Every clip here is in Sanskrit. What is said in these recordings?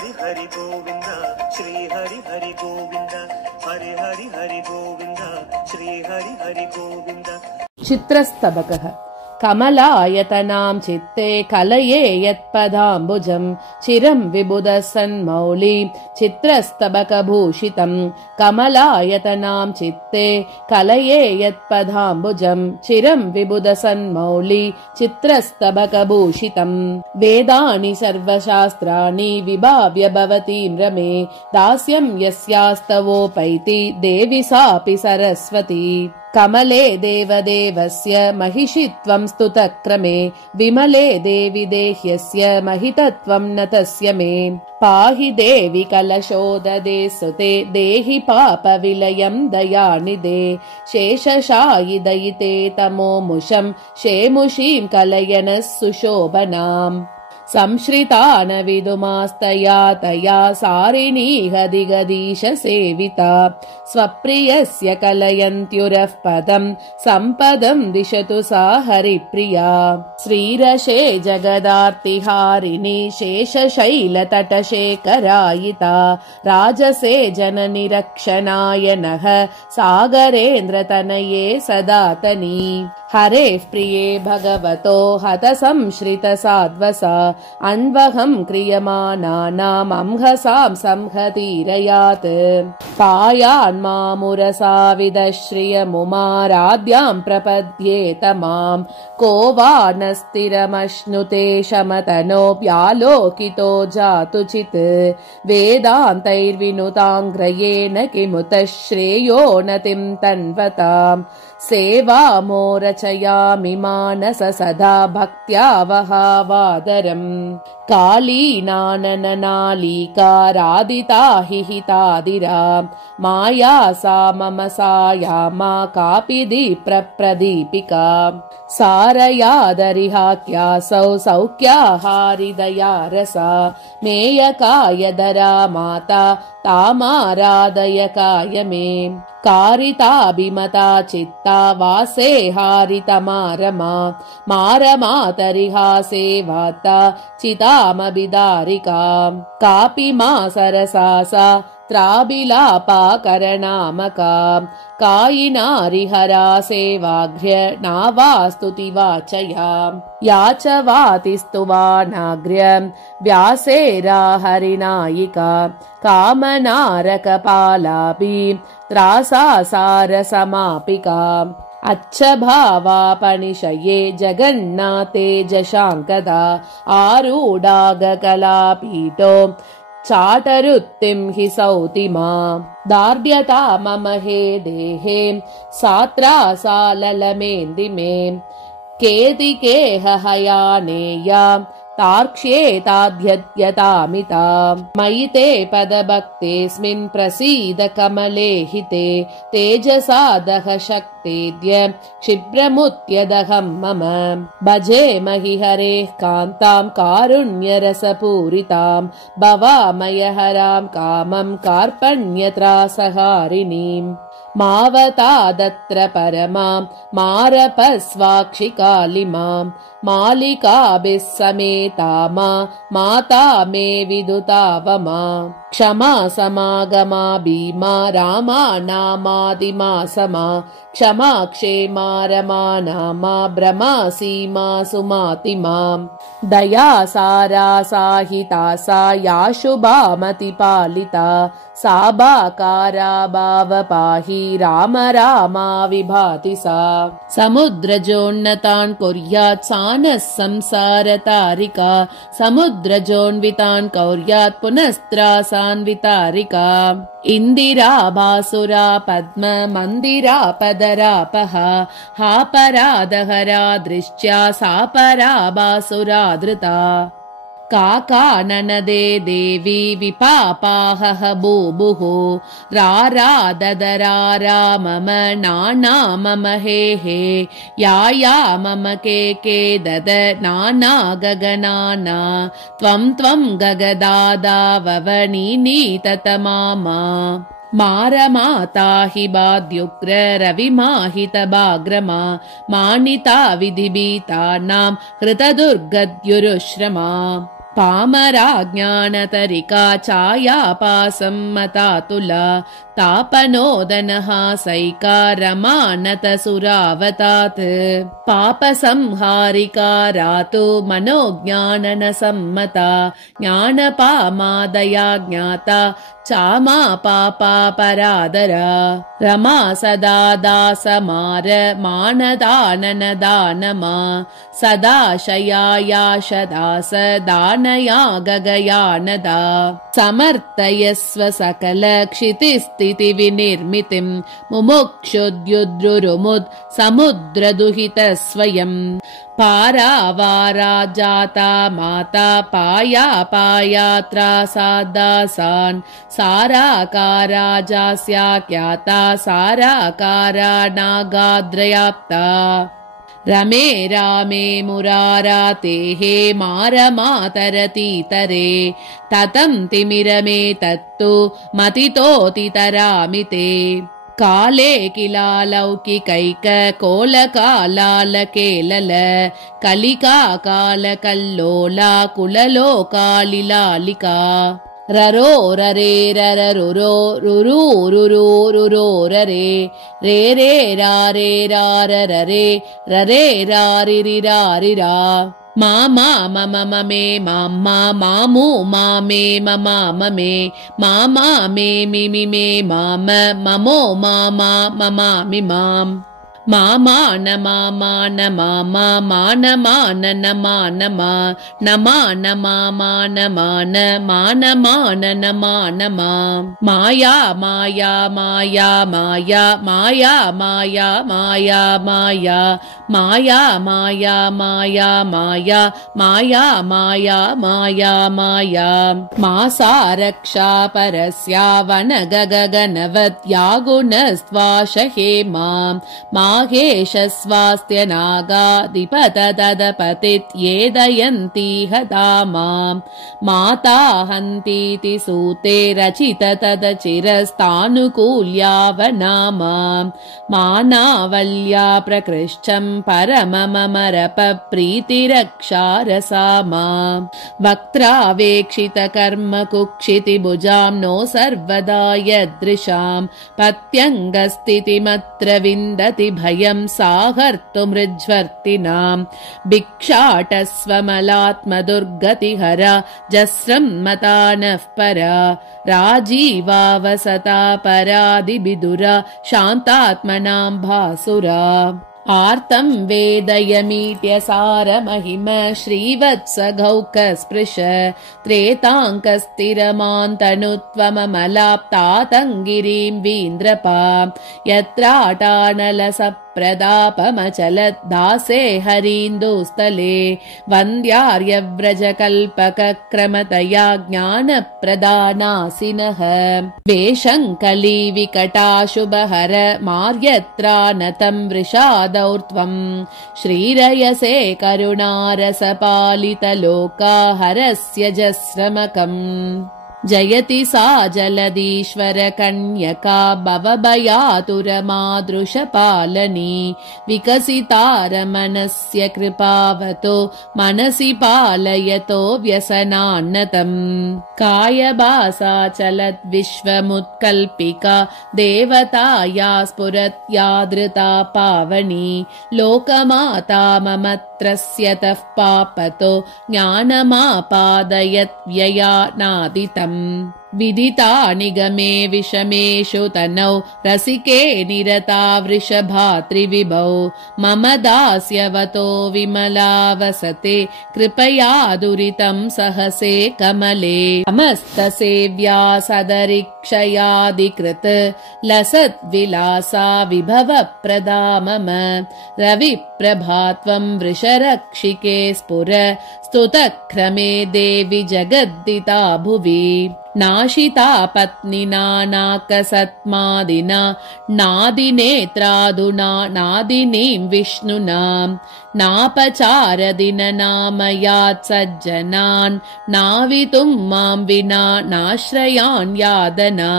हरि हरि गोविंद श्री हरि हरि गोविंद हरि हरि हरि गोविंद श्री हरि हरि गोविंद। चित्रस्तबकः कमलायतनां चित्ते कलये यत्पदाम्बुजं चिरं विबुधः सन्मौलि चित्रस्तबकभूषितं। कमलायतनां चित्ते कलये यत्पदाम्बुजं चिरं विबुधः सन्मौलि चित्रस्तबकभूषितं। वेदानि सर्वशास्त्राणि विभाव्य भवतीं रमे दास्यं यस्यास्तवोपैति देवि सापि सरस्वती। कमले देवदेवस्य महिषित्वं स्तुतक्रमे विमले देवि देह्यस्य महितत्वं न तस्य मे। पाहि देवि कलशोददे सुते देहि पापविलयं दयानिधे शेषशायि दयिते तमोमुषं शेमुषीं कलयनः सुशोभनाम्। संश्रिता न विदुमास्तया तया सारिणीह दिगदीश सेविता स्वप्रियस्य कलयन्त्युरः पदं सम्पदं दिशतु सा हरिप्रिया। श्रीरशे जगदार्तिहारिणी शेषशैलतटशेखरायिता राजसे जननि रक्षणाय नः सागरेन्द्रतनये सदातनी। हरेः प्रिये भगवतो हतसंश्रित साध्वसा अन्वहं क्रियमाणानाम् अंहसां संहतीरयात्। पायान्मामुरसा विदश्रियमुमाराध्यां प्रपद्येत मां को वा न स्थिरमश्नुते शमतनोऽप्यालोकितो जातु चित्। वेदान्तैर्विनुताङ्ग्रयेण किमुतः श्रेयो नतिं तन्वताम् सेवामो रचयामि मानस सदा भक्त्या वहावादरम्। कालीनानननालिका रादिता हि हितादिरा माया सा मम सायामा कापि दीप्रप्रदीपिका। सारयादरिहाख्यासौ सौख्याहारिदया रसा मेयकायदरा माता तामाराधय काय मे। कारिताभिमता चित्ता वासे हारितमारमा मारमातरिहासे वाता चितामभिदारिका। कापि मा सरसासा त्राबिलापा करणामका कायिनारिहरा सेवाघ्र्य नावास्तुतिवाचया। या च वातिस्तुवानाग्र्य व्यासेरा हरिनायिका कामनारकपालापि त्रासा सारसमापिका। अच्छभावापनिशये जगन्नाथे जशाङ्कदा आरूढागकलापीठो चाटरुत्तिं हि सौतिमा। दार्ढ्यता मम हे देहे सात्रा सा ललमेन्दिमे केदिकेह हयानेया तार्क्ष्येताध्यत्यतामिता। मयि ते पदभक्तेऽस्मिन् प्रसीद कमले हिते तेजसा दह शक्तेद्य क्षिप्रमुत्यदहं मम। भजे महि हरेः कान्तां कारुण्यरसपूरितां भवामयहरां कामं कार्पण्यत्रासहारिणीम्। मावतादत्र परमा मारपस्वाक्षिकालिमां मालिकाभिः समेता माता मे विदुतावमा। क्षमा समागमा भीमा रामा नामादिमा समा क्षमा क्षेमा रमा नामा भ्रमा सीमा सुमातिमा। दया सारा साहिता सा या शुभामतिपालिता साबाकारा भावपाहि राम रामा विभाति सा। समुद्रजोन्नतान् कुर्यात् सानः संसारतारिका समुद्रजोन्वितान् कौर्यात् पुनस्त्रासान्वितारिका। इंदिरा भासुरा पद्म मंदिरा पदरापहा हा परादहरा दृष्ट्या सा परा भासुरा धृता। काकाननदे देवी विपापाहः भूभुः राराददरारा मम नाना मम हे हे या मम के दद नाना गगनाना त्वं गगदादाववनीनी ततमामा। मारमाता हि बाद्युग्र रविमाहितभाग्रमा मानिता विधिभीतानां हृतदुर्गद्युरुश्रमा। पामराज्ञानतरिका छायापासम्मतातुला तापनोदनहासैका रमानतसुरावतात् पापसंहारिका रातु मनोज्ञाननसम्मता ज्ञानपामादया ज्ञाता चामा पापापरादरा रमा सदा दासमार मानदाननदानमा सदाशयायाशदास दानया गगयानदा समर्थयस्व सकल क्षितिस्थितिविनिर्मितिम् मुमुक्षुद्युद्रुरुमुद् समुद्रदुहितस्वयम् पारावारा जाता माता पाया पायात्रा सादासान् साराकारा जास्याख्याता साराकारा नागाद्रयाप्ता रमे रामे मुरारातेः मारमातरतीतरे ततं तिमिरमे तत्तु मतितोतितरामिते काले किलालौकिकैक कोलकालालकेलल कलिका कालकल्लोला कुललोकालिलालिका ररो ररे रररुरो रुरू रुरू रुरो ररे रे रे रारे रारररे ररे रारिरिरारिरा मामा मम ममे माम्मा मामू मामे ममा ममे मामा मे मिमि मे माम ममो मामा ममा मिमाम् मामा न मामा न मामा मान मान न मान मा नमा न मामा न मान मान मान न मान मा माया माया माया माया माया माया माया माया माया माया माया माया माया माया माया माया मासा रक्षा परस्या वन गगनवद्यागुणस्त्वाशहे माम् माहेशस्वास्त्य नागाधिपतदपतित् येदयन्तीह दामाम् माता हन्तीति सूते रचित तदचिरस्तानुकूल्यावनामाम् मानावल्या प्रकृष्टम् परममरप प्रीतिरक्षारसा माम् वक्त्रावेक्षित कर्म कुक्षितिभुजाम् नो सर्वदा यदृशाम् पत्यङ्गस्थितिमत्र विन्दति भयम् साहर्तुमृज्वर्तिनाम् भिक्षाटस्वमलात्मदुर्गतिहर जस्रम् मता नः परा राजीवावसता परादिबिदुरा शान्तात्मनाम् भासुरा आर्तम् वेदयमीट्यसारमहिम श्रीवत्सघौकस्पृश त्रेताङ्कस्थिरमान्तनुत्वममलाप्तातङ्गिरीम् वीन्द्रपा यत्राटानलसप्रदापमचलद्दासे हरीन्दुस्थले वन्द्यार्यव्रजकल्पकक्रमतया ज्ञानप्रदानासिनः वेशङ्कली विकटाशुभहर मार्यत्रानतम् वृषादौर्त्वम् श्रीरयसे करुणारसपालितलोकाहरस्य जस्रमकम् जयति सा जलदीश्वर कन्यका भवभयातुरमादृशपालनी विकसितारमनस्य कृपावतो मनसि पालयतो व्यसनान्नतम् कायभासा चलद्विश्वमुत्कल्पिका देवताया स्फुरत्यादृता पावनी लोकमाता ममत्रस्य तः पापतो ज्ञानमापादयत् व्ययानादितम् विदिता निगमे विषमेषु तनौ रसिके निरता वृषभातृविभौ मम दास्यवतो विमलावसते कृपया दुरितम् सहसे कमले समस्तसेव्या सदरिक्षयादिकृत लसद्विलासा विभवप्रदा मम रविप्रभात्वम् वृषरक्षिके स्फुर स्तुतक्रमे देवि जगद्दिता भुवि नाशिता पत्निना नाकसत्मादिना नादिनेत्रादुना नादिनीं विष्णुना नापचारदिननामयात् सज्जनान् नावितुम् मां विना नाश्रयान् यादना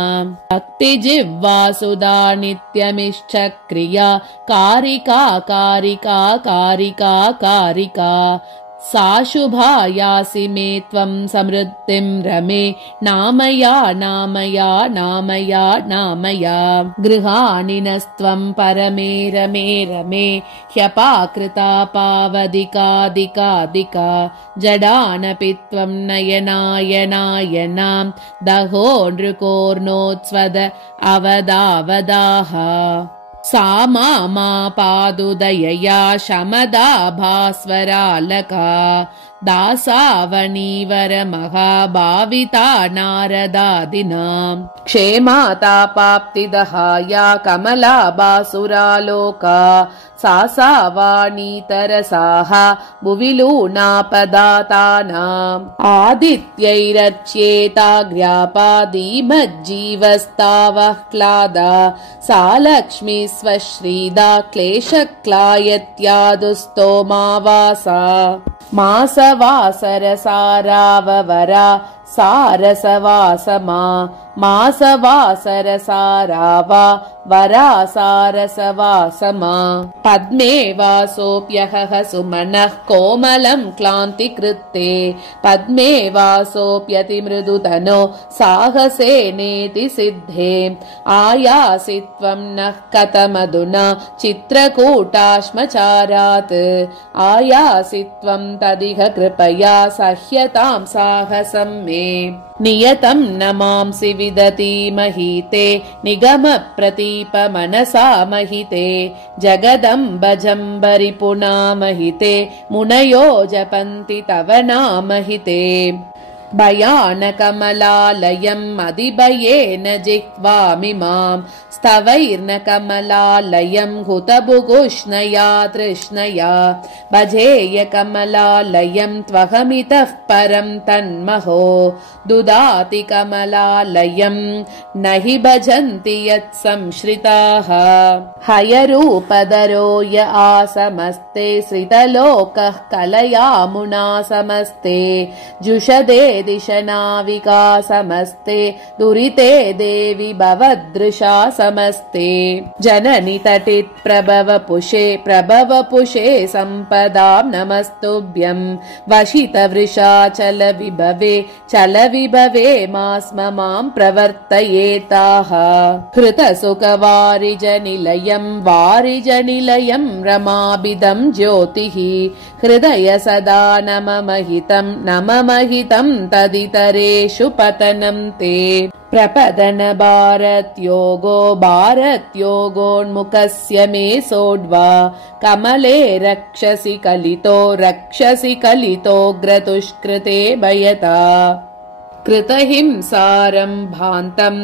भक्तिजिह्वासुधा नित्यमिश्चक्रिया कारिका कारिका कारिका कारिका साशुभायासि मे त्वं समृद्धिं रमे नामया नामया नामया नामया गृहाणि नस्त्वं परमे रमे रमे ह्यपाकृता पावदिकादिकादिका जडानपि त्वं नयनायनायनां दहो नृकोर्नोत्स्वद अवदावदाः सा मा पादुदयया शमदा भास्वरालका दासावणीवर महाभाविता नारदादिनां क्षेमातापाप्तिदहाया कमला बासुरालोका सा वाणीतरसाः भुविलूनापदातानाम् आदित्यैरच्येताग्र्यापादीमज्जीवस्तावः क्लादा सा लक्ष्मी स्वश्रीदा क्लेशक्लायत्यादुस्तोमावासा मासवासरसाराववरा सारसवासमा मासवासरसारावा वरासारसवासमा पद्मे वासोऽप्यहह सुमनः कोमलं क्लान्तिकृत्ते पद्मे वासोऽप्यतिमृदुतनो साहसेनेति सिद्धे आयासि त्वं नः कथमधुना चित्रकूटाश्मचारात् आयासि त्वं तदिह कृपया सह्यतां साहसं मे नियतं नमांसि विदति महीते निगमप्रतीप मनसा महिते जगदम्बजम्बरिपुना महिते मुनयो जपन्ति तव नामहिते भयानकमलालयम् अधिभयेन जिह्वामिमां स्तवैर्न कमलालयम् हुतभुगुष्णया तृष्णया भजेय कमलालयम् त्वहमितः परम् तन्महो दुदाति कमलालयम् न हि भजन्ति यत्संश्रिताः हयरूपधरो य आसमस्ते श्रितलोकः कलयामुना समस्ते जुषदे दिशनाविका समस्ते दुरिते देवि भवदृशा समस्ते जननि तटित् प्रभवपुषे सम्पदां नमस्तुभ्यं वशितवृषा चलविभवे मास्म मां प्रवर्तयेताः हृतसुखवारिजनिलयं वारिजनिलयं रमाभिदं ज्योतिः हृदय सदा नममहितं तदितरेषु पतनं ते प्रपदन भारत्योगोन्मुखस्य मे सोढ्वा कमले रक्षसि कलितोऽग्रतुष्कृते भयता कृतहिंसारं भान्तं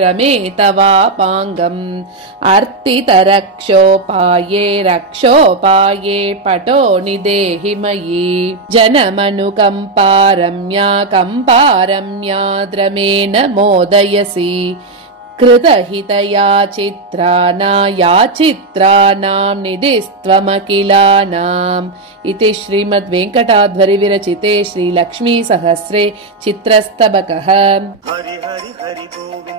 रमे तवापाङ्गम् रक्षोपाये पटो निदेहि मयि जनमनुकम्पारम्याद्रमेण मोदयसि कृतहितया चित्राणां निधिस्त्वमखिलानाम् इति श्रीमद्वेङ्कटाध्वरि विरचिते श्रीलक्ष्मी सहस्रे चित्रस्तबकः। हरि हरि हरि गोविंद।